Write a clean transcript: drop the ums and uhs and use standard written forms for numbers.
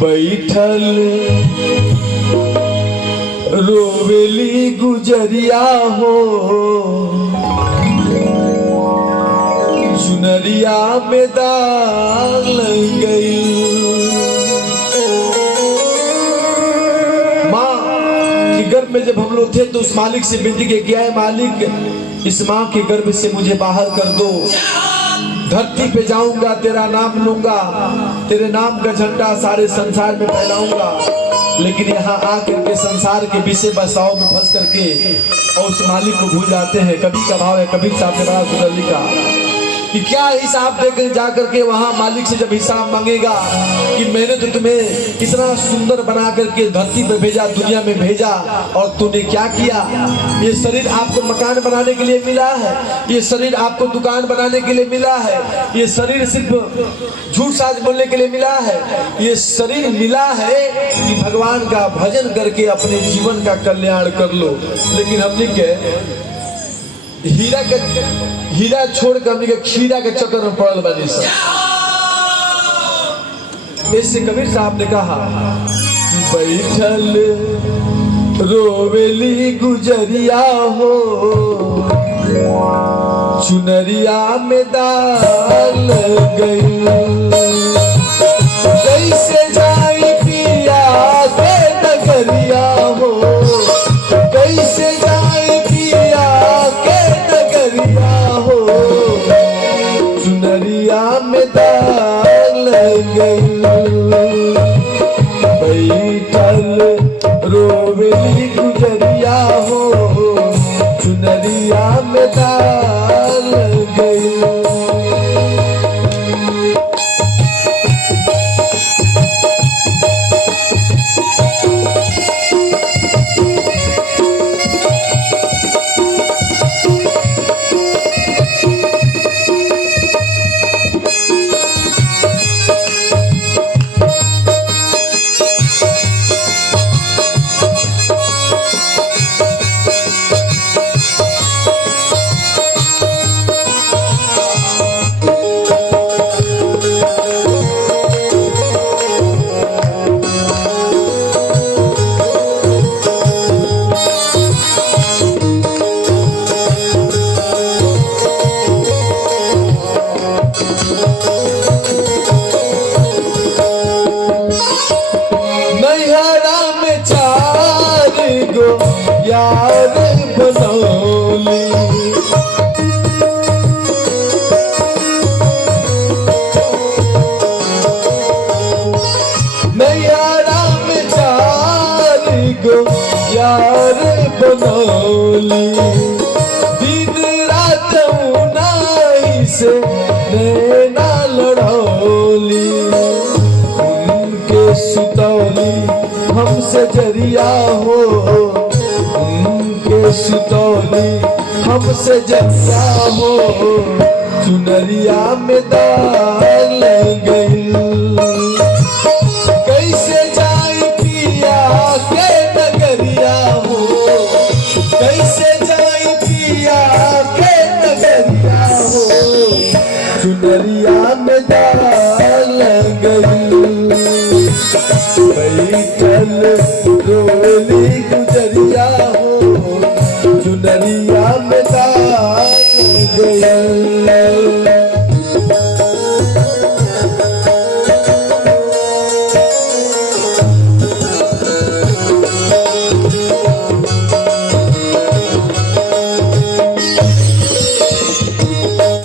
बैठल रोवेली गुजरिया हो, चुनरिया में डाल गई। माँ के गर्भ में जब हम लोग थे तो उस मालिक से विनती के किया है, मालिक इस माँ के गर्भ से मुझे बाहर कर दो, धरती पे जाऊंगा तेरा नाम लूंगा, तेरे नाम का झंडा सारे संसार में फैलाऊंगा। लेकिन यहाँ आकर के संसार के विषय बसाव में फंस करके और उस मालिक को भूल जाते हैं। कभी का भाव है, कबीर साहब ने बड़ा सुंदर लिखा कि क्या हिसाब देकर जा करके वहां मालिक से जब हिसाब मांगेगा कि मैंने तो तुम्हें इतना सुंदर बना करके धरती पे भेजा, दुनिया में भेजा, और तूने क्या किया? ये शरीर आपको मकान बनाने के लिए मिला है, ये शरीर आपको दुकान बनाने के लिए मिला है, ये शरीर सिर्फ झूठ साज बोलने के लिए मिला है, ये शरीर मिला है कि भगवान का भजन करके अपने जीवन का कल्याण कर लो। लेकिन हमने के हीरा छोड़ कर हमने खीरा के चक्कर में पड़ल बनी सब। इससे कबीर साहब ने कहा कि बैठल रोवेली गुजरिया हो, चुनरिया में डाल गई। कैसे जाई पिया के नगरिया हो, कैसे जाई पिया के नगरिया हो, चुनरिया में डाल गई। बैठल रोवेली गुजरिया हो, चुनरिया में डाल गई। यार बनौली नैयारा में चार गो यार बनौली, दिन रात उनाई से नैना लड़ौली। उनके सुतौली हमसे जरिया हो, सुतौली हमसे जरिया हो, चुनरिया में डाल गई। कैसे जाई पिया के नगरिया हो, कैसे जाई पिया के नगरिया हो, चुनरिया में डाल गई। बैठल